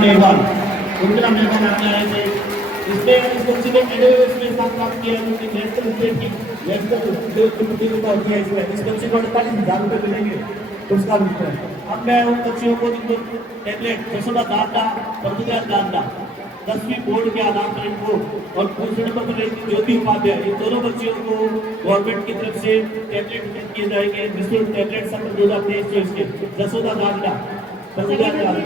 मेहरबान उनका मेहरबान आने आए थे। इसने इस बच्चे ने मेरे इसमें साथ काम किया जो कि नेशनल स्टेट की नेशनल जो प्रतियोगिता होती है इसमें इस बच्चे को 48,000 रुपये मिलेंगे पुरस्कार मिलता है। अब मैं उन बच्चों को जिनको टैबलेट जसोदा दादा प्रभुदास दादा 10वीं बोर्ड के आधार पर इनको और दूसरे नंबर पर रही ज्योति उपाध्याय इन दोनों बच्चियों को गवर्नमेंट की तरफ से टैबलेट वितरित किए जाएंगे। निःशुल्क टैबलेट सत्र 2023 के जसोदा दादा प्रभुदास दादा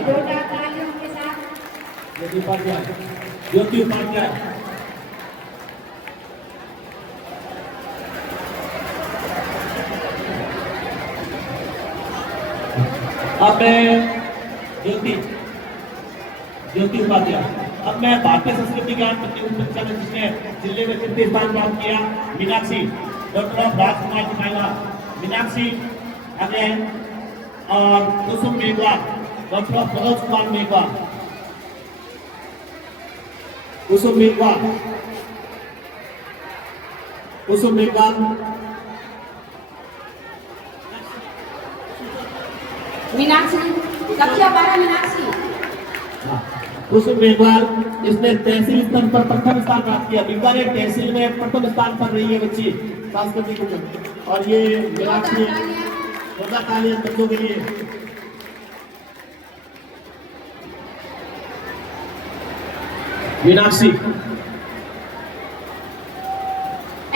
ज्योति उपाध्याय अब मैं ज्योति उपाध्याय अब मैं भारतीय संस्कृति ज्ञान प्रतियोगिता में जिसने जिले में तृतीय स्थान प्राप्त किया मीनाक्षी डॉक्टर ऑफ राजकुमार की महिला मीनाक्षी अगेन और कुसुम मेघवाल डॉक्टर ऑफ मनोज कुमार मेघवाल कुसुम मेघवाल मीनाक्षी कक्षा 12 मीनाक्षी कुसुम मेघवाल इसने तहसील स्तर पर प्रथम स्थान प्राप्त किया। बीकानेर तहसील में प्रथम स्थान पर रही है बच्ची सांस्कृतिक और ये मीनाक्षी तालियां बच्चों के लिए। मीनाक्षी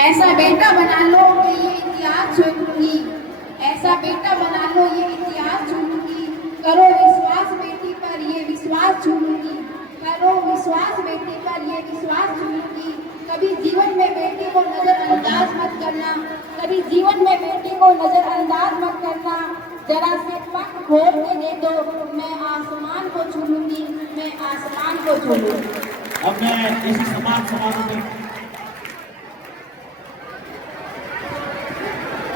ऐसा बेटा बना लो कि ये इतिहास छोड़ूंगी, ऐसा बेटा बना लो ये इतिहास छोड़ूंगी, करो विश्वास बेटी पर ये विश्वास छोड़ूंगी, करो विश्वास बेटी पर ये विश्वास छोड़ूंगी। कभी जीवन में बेटी को नजरअंदाज मत करना, कभी जीवन में बेटी को नजरअंदाज मत करना। जरा से पग खोल के दे दो, मैं आसमान को छू लूंगी, मैं आसमान को छू लूंगी। अब मैं इसी समाज समारोह में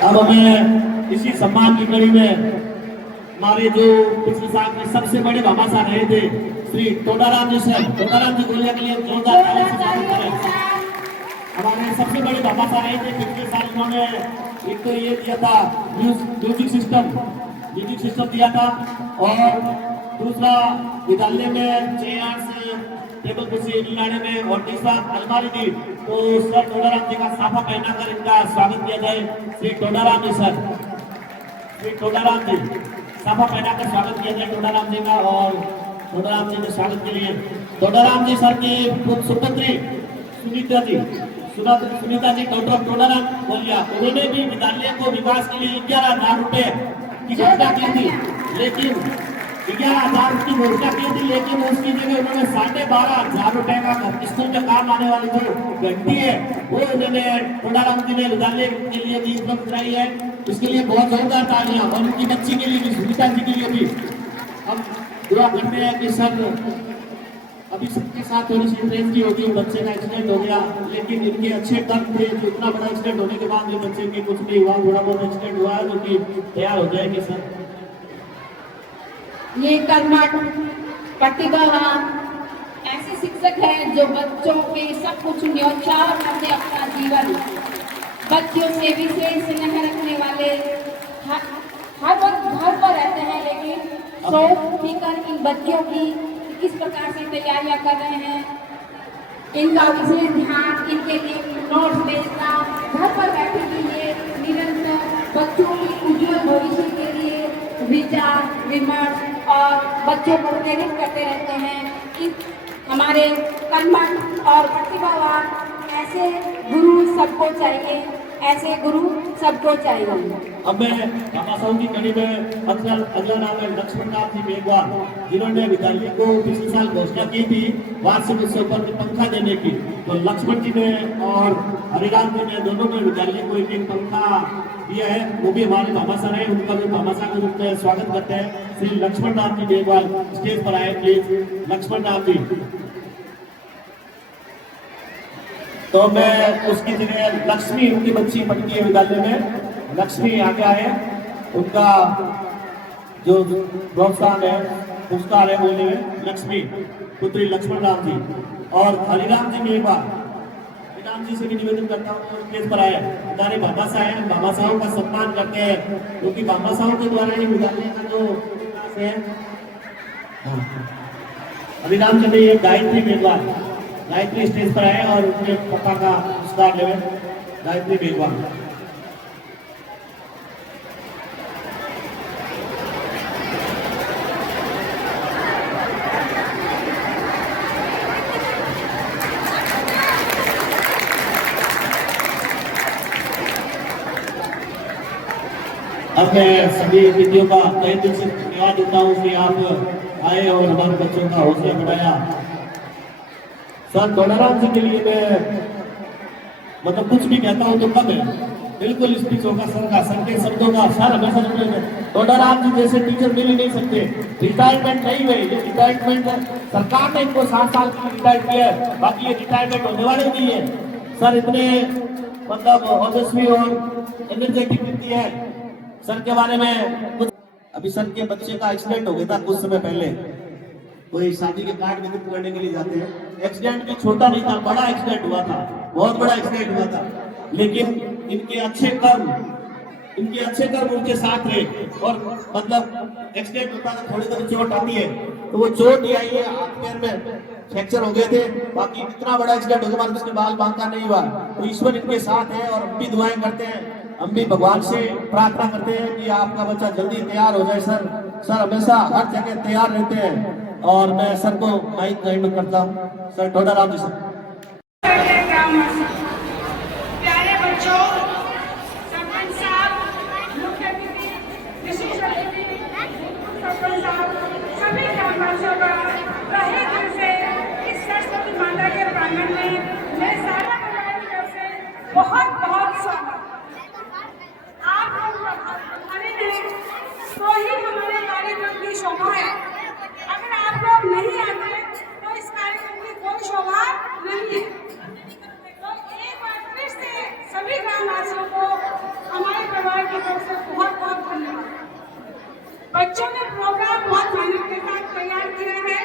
अब मैं इसी सम्मान की कड़ी में हमारे जो पिछले साल के सबसे बड़े भामाशाह रहे थे श्री टोडाराम जी सर, टोडाराम जी गोलिया के लिए जोरदार ताली से स्वागत करें। हमारे सबसे बड़े भामाशाह रहे थे पिछले साल उन्होंने एक तो ये दिया था म्यूजिक सिस्टम दिया था और दूसरा विद्यालय में चेयर्स टेबल कुर्सी लाने में और तीसरा अलमारी दी। तो सर टोडाराम जी का साफा पहनाकर इनका स्वागत किया जाए। श्री टोडाराम जी सर, श्री टोडाराम जी साफा पहनाकर स्वागत किया जाए टोडाराम जी का। और टोडाराम जी के स्वागत के लिए टोडाराम जी सर की सुपुत्री सुनीता जी डॉक्टर टोडाराम बोलिया उन्होंने भी विद्यालय को विकास के लिए 11,000 रुपए की घोषणा की थी, लेकिन 11,000 की घोषणा की थी लेकिन उसकी जगह उन्होंने 12,500 रुपए का स्कूल में काम आने वाली जो घंटी है वो उन्होंने टोडाराम जी ने विद्यालय के लिए भी उपलब्ध कराई है। इसके लिए बहुत जोरदार तालियां और उनकी बच्ची के लिए भी सुनीता जी के लिए भी हम दुआ करते हैं कि सर अभी सबके साथ थोड़ी सी ट्रेन की होगी, बच्चे का एक्सीडेंट हो गया लेकिन इनके अच्छे कर्म थे जो इतना बड़ा एक्सीडेंट होने के बाद भी बच्चे के कुछ नहीं हुआ, थोड़ा बहुत एक्सीडेंट हुआ है जो कि तैयार हो जाएंगे सर। ये कर्मठ प्रतिभावान ऐसे शिक्षक हैं जो बच्चों के सब कुछ न्यौछावर करके अपना जीवन बच्चों से विशेष स्नेह रखने वाले हर वक्त घर पर रहते हैं, लेकिन शौक लेकर इन बच्चों की किस प्रकार से तैयारियां कर रहे हैं, इनका विशेष ध्यान, इनके लिए नोट्स भेजना, घर पर बैठे लिए निरंतर बच्चों की उज्जवल भविष्य के लिए विचार विमर्श और बच्चों को प्रेरित करते रहते हैं। हमारे कर्मठ और प्रतिभावान ऐसे गुरु सबको चाहिए, ऐसे गुरु सबको चाहिए। अब मैं भामाशाह की कड़ी में अगला नाम है लक्ष्मणनाथ जी मेघवाल, जिन्होंने विद्यालय को पिछले साल घोषणा की थी वार्षिक उत्सव पर पंखा देने की। तो लक्ष्मण जी ने और हरिराम जी ने दोनों ने विद्यालय को एक पंखा दिया है, वो भी हमारे भामाशाह है। उनका भी भामाशाह के रूप में स्वागत करते हैं। श्री लक्ष्मणनाथ जी मेघवाल स्टेज पर आए प्लीज। लक्ष्मणनाथ जी तो मैं उसकी जगह लक्ष्मी उनकी बच्ची पढ़ती है विद्यालय में, लक्ष्मी आगे आए, उनका जो प्रोत्साहन है पुरस्कार है बोलने में लक्ष्मी पुत्री लक्ष्मणराम जी और हरिराम जी मेघवाल। हरिराम जी से भी निवेदन करता हूँ स्टेज पर आए। हमारे भामाशाह है, भामाशाहों का सम्मान करते हैं क्योंकि भामाशाहों के द्वारा ही विद्यालय का जो विकास है। अभी नाम चल रही है गायत्री मेघवाल। गायत्री स्टेज पर आए और उनके पापा का पुरस्कार ले। गायत्री मेघवाल। अब मैं सभी दीदियों का तहे दिल से धन्यवाद देता हूँ कि आप आए और हमारे बच्चों का हौसला बढ़ाया। सर टोडाराम जी के लिए मैं मतलब कुछ भी कहता हूँ तो कम है। बिल्कुल स्पीच होगा सर का, सर के शब्दों का सर हमेशा जुड़े हुए। टोडाराम जी जैसे टीचर मिल ही नहीं सकते। रिटायरमेंट नहीं हुए, ये रिटायरमेंट सरकार ने इनको 7 साल की रिटायर किया है, बाकी ये रिटायरमेंट होने वाले नहीं है। सर इतने मतलब ओजस्वी और एनर्जेटिक व्यक्ति है। सर के बारे में कुछ, अभी सर के बच्चे का एक्सीडेंट हो गया था कुछ समय पहले। कोई शादी के कार्ड वितरित करने के लिए जाते हैं। एक्सीडेंट भी छोटा नहीं था, बड़ा एक्सीडेंट हुआ था, बहुत बड़ा एक्सीडेंट हुआ था। लेकिन इनके अच्छे कर्म उनके साथ रहे। और मतलब एक्सीडेंट होता है थोड़ी देर चोट आती है, तो वो चोट ही आई है, हाथ पैर में फ्रैक्चर हो गए थे। बाकी इतना बड़ा एक्सीडेंट हो गया, मतलब उसके बाल बांका नहीं हुआ। तो ईश्वर इनके साथ है और हम भी दुआएं करते हैं, हम भी भगवान से प्रार्थना करते हैं कि आपका बच्चा जल्दी तैयार हो जाए। सर हमेशा हर जगह तैयार रहते हैं और मैं सर को माइक हैंड करता हूँ। सर टोडाराम जी सर। प्यारे बच्चों, सरपंच साहब, मुख्य अतिथि, विशेष अतिथि, सरपंच साहब, सभी ग्रामवासियों का तहे दिल से इस सरस्वती माता के प्रांगण में मैं सारा परिवार की तरफ से बहुत बहुत स्वागत। आप लोग हमारे हैं तो ही हमारे कार्यक्रम की शोभा है। अगर आप लोग नहीं आते तो इस कार्यक्रम की कोई शोभा नहीं है। तो एक बार फिर से सभी ग्रामवासियों को हमारे परिवार की तरफ से बहुत बहुत धन्यवाद। बच्चों ने प्रोग्राम बहुत मेहनत के साथ तैयार किया है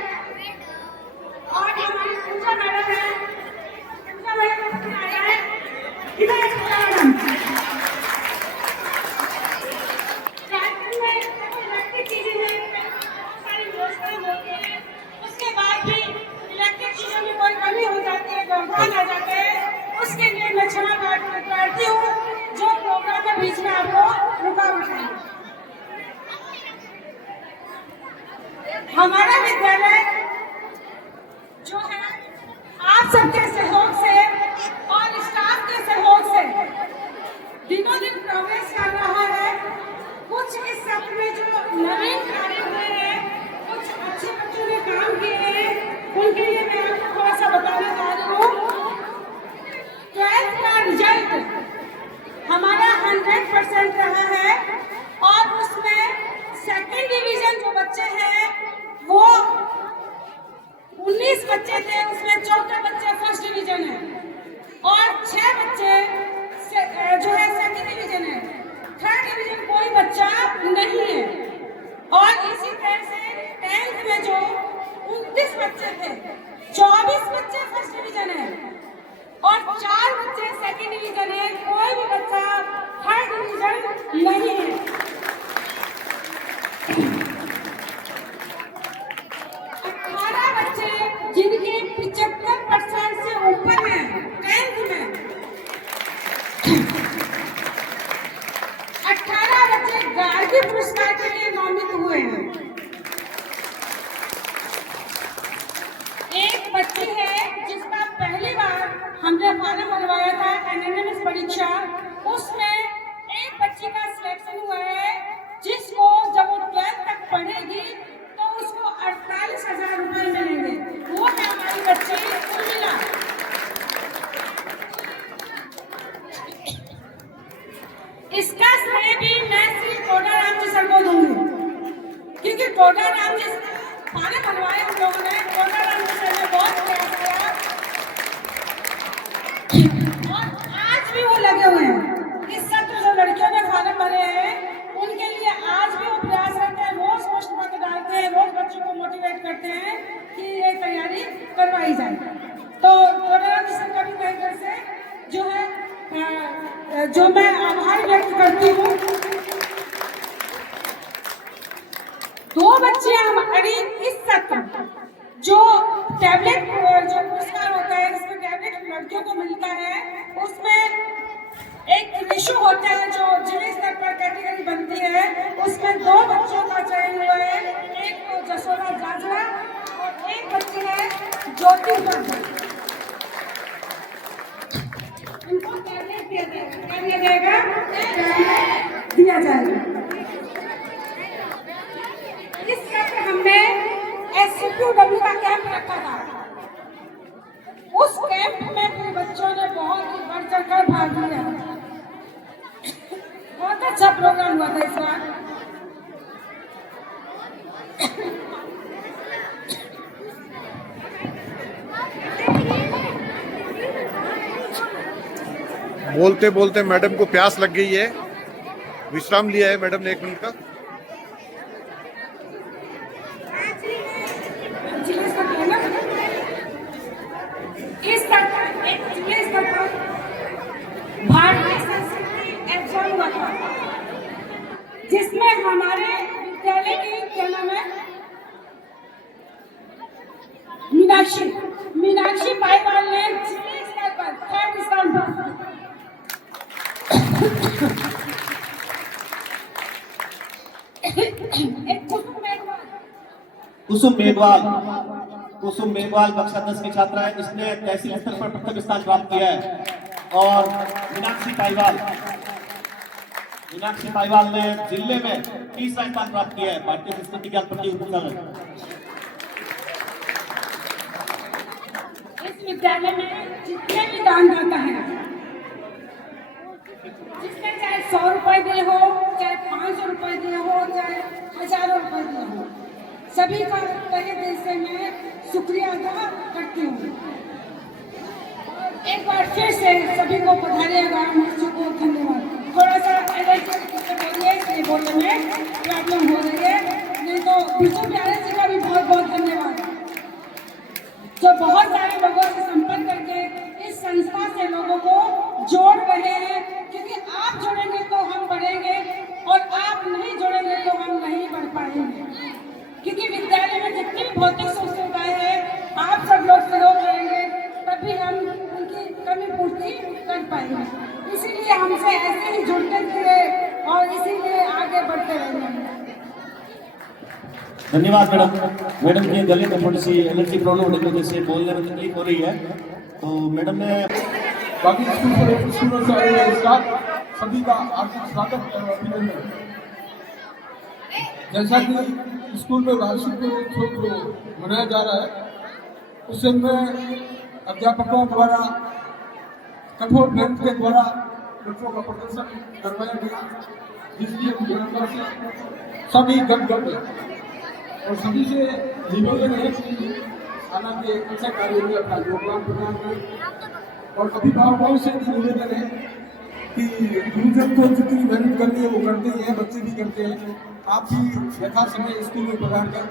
और हमारी पूजा मैडम है, पूजा मैडम आया है, इधर पूजा मैडम। कार्यक्रम में इलेक्ट्रिक चीजें हैं, बहुत सारी व्यवस्थाएं होती है। उसके बाद भी इलेक्ट्रिक चीजों में कोई कमी हो जाती है, व्यवधान आ जाते हैं, उसके लिए मैं क्षमा प्रार्थी हूँ जो प्रोग्राम के बीच में आपको रुकावट है। हमारा विद्यालय जो है आप सबके सहयोग से और स्टाफ के सहयोग से दिनों दिन प्रोग्रेस कर रहा है। कुछ इस सत्र में जो नवीन कार्य हुए हैं, कुछ अच्छे बच्चों ने काम किए हैं, उनके लिए मैं आपको थोड़ा सा बताने जा रही हूँ। 12th का रिजल्ट हमारा 100% रहा है और उसमें सेकंड डिवीजन जो बच्चे हैं वो 19 बच्चे थे, उसमें 14 बच्चे फर्स्ट डिवीजन है और 6 बच्चे जो है सेकंड डिवीजन है। थर्ड डिवीजन कोई बच्चा नहीं है। और इसी तरह से 10th में जो 29 बच्चे थे, 24 बच्चे फर्स्ट डिवीजन है और 4 बच्चे सेकंड डिवीजन है। कोई भी बच्चा थर्ड डिवीजन नहीं है। 18 बच्चे जिनके 75% से ऊपर है 10th में, 18 बच्चे गार्गी पुरस्कार के लिए नामित हुए हैं। एक बच्ची है जिसका पहली बार हमने फॉर्म भरवाया था एनएनएमएस परीक्षा, उसमें एक बच्ची का सिलेक्शन हुआ है जिसको जब वो 12th तक पढ़ेगी तो उसको 48,000 रुपए मिलेंगे। वो है हमारी बच्ची उर्मिला। इसका श्रेय भी मैं श्री टोडाराम जी सर को दूंगी क्योंकि टोडाराम जी फार्म भरवाए हम लोगों ने, टोडाराम जी सर ने बहुत प्रयास किया और आज भी वो लगे हुए हैं। इस सत्र जो लड़कियों ने फार्म भरे हैं उनके लिए आज भी वो प्रयास रहते हैं, रोज पोस्ट पत्र डालते हैं, रोज बच्चों को मोटिवेट करते हैं कि ये तैयारी करवाई जाए। तो टोडाराम जी सर का भी तहे दिल से जो है जो मैं आभार व्यक्त करती हूँ। 2 बच्चियां हमारी इस सत्र जो टैबलेट जो पुरस्कार होता है इसमें टैबलेट लड़कियों को मिलता है, उसमें एक रेशो होता है जो जिले स्तर पर कैटेगरी बनती है, उसमें 2 बच्चों का चयन हुआ है, एक तो जसोदा जाजरा और एक बच्ची है ज्योति वर्मा। इनको टैबलेट दिया जाएगा, क्या दिया जाएगा? दिया जाएगा। इस कैंप हमने SCQW का कैंप रखा था। उस कैंप में भी बच्चों ने बहुत ही बढ़ चढ़कर भाग लिया। बहुत अच्छा प्रोग्राम हुआ था इस बार। बोलते बोलते मैडम को प्यास लग गई है, विश्राम लिया है मैडम ने 1 मिनट का। भारतीय संस्कृति एग्जाम हुआ था, जिसमें हमारे विद्यालय की क्या नाम है, मीनाक्षी पाईवाल ने जिले स्तर पर 3rd स्थान पर। एक कुसुम मेघवाल कक्षा 10 की छात्रा है, इसने तहसील स्तर पर प्रथम स्थान प्राप्त किया है। और मीनाक्षी पाईवाल ने जिले में 30वां स्थान प्राप्त किया है भारतीय संस्कृति ज्ञान प्रतियोगिता में। इस विद्यालय में जितने भी दानदाता हैं, जिसने चाहे 100 रुपए दिए हो, चाहे 500 रुपए दिए हो, चाहे हजारों रुपए दिए हो, सभी का तहे दिल से मैं शुक्रिया अदा करती हूँ। एक बार फिर से सभी को बधाइयाँ को धन्यवाद। थोड़ा सा बोलिए, बोलने में प्रॉब्लम हो रही है, नहीं तो बिरजू प्यारे जी का भी बहुत बहुत धन्यवाद, जो बहुत सारे लोगों से संपर्क करके इस संस्था से लोगों को जोड़ रहे हैं, क्योंकि आप जुड़ेंगे तो हम बढ़ेंगे और आप नहीं जुड़ेंगे तो हम नहीं बढ़ पाएंगे। क्योंकि विद्यालय में जितनी भी भौतिक सुख सुविधाएं हैं, आप सब लोग सहयोग करेंगे तभी हम उनकी कमी पूर्ति कर पाएंगे। इसीलिए हमसे ऐसे ही जुड़ते रहे और इसीलिए आगे बढ़ते रहेंगे। धन्यवाद मैडम के गले में थोड़ी सी एलर्जी प्रॉब्लम होने की वजह से बोलने में तकलीफ हो रही है, तो मैडम ने बाकी स्कूलों से आए हुए स्टाफ सभी का हार्दिक स्वागत और अभिनंदन। जैसा कि स्कूल में वार्षिक उत्सव मनाया जा रहा है, उससे में अध्यापकों द्वारा कठोर मेहनत के द्वारा बच्चों का प्रदर्शन करवाया गया, जिसकी सभी गदगद और सभी से निवेदन है कि हालांकि अच्छा कार्य में अपना योगदान प्रदान करें। और अभिभावकों से भी निवेदन है कि गुरुजन को जितनी मेहनत करनी है वो करते ही हैं, बच्चे भी करते हैं। आप भी यथा समय स्कूल में पढ़ाकर कर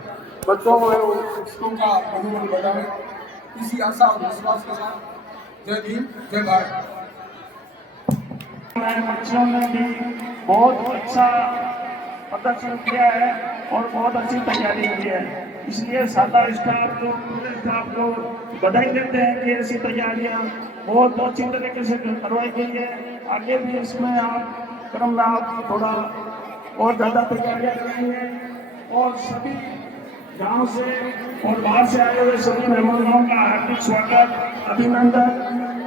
बच्चों और शिक्षकों का मनोबल बढ़ाएं। इसी आशा और विश्वास के साथ जय भीम, जय भारत। बच्चों ने भी बहुत अच्छा प्रदर्शन किया है और बहुत अच्छी तैयारी की है, इसलिए सादा स्टाफ को, पूरे स्टाफ को बधाई देते हैं कि ऐसी तैयारियां बहुत अच्छी तरीके से करवाई गई है। आगे भी इसमें आप क्रमलाभ थोड़ा और ज़्यादा तैयारियां करेंगे और सभी गांव से और बाहर से आए हुए सभी मेहमानों का हार्दिक स्वागत, अभिनंदन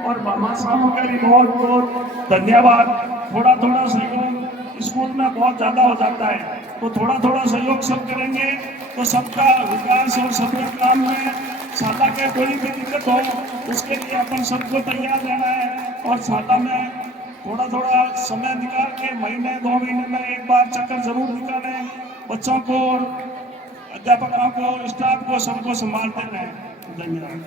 और भामाशाहों का भी बहुत बहुत धन्यवाद। थोड़ा थोड़ा सहयोग स्कूल में बहुत ज़्यादा हो जाता है, तो थोड़ा थोड़ा सहयोग सब करेंगे तो सबका विकास और सबके काम में सादा के कोई भी दिक्कत हो उसके लिए अपन सबको तैयार रहना है। और सादा में थोड़ा थोड़ा समय निकाल के महीने 2 महीने में एक बार चक्कर जरूर निकालें, बच्चों को, अध्यापकों को, स्टाफ को, सबको संभालते रहें। धन्यवाद।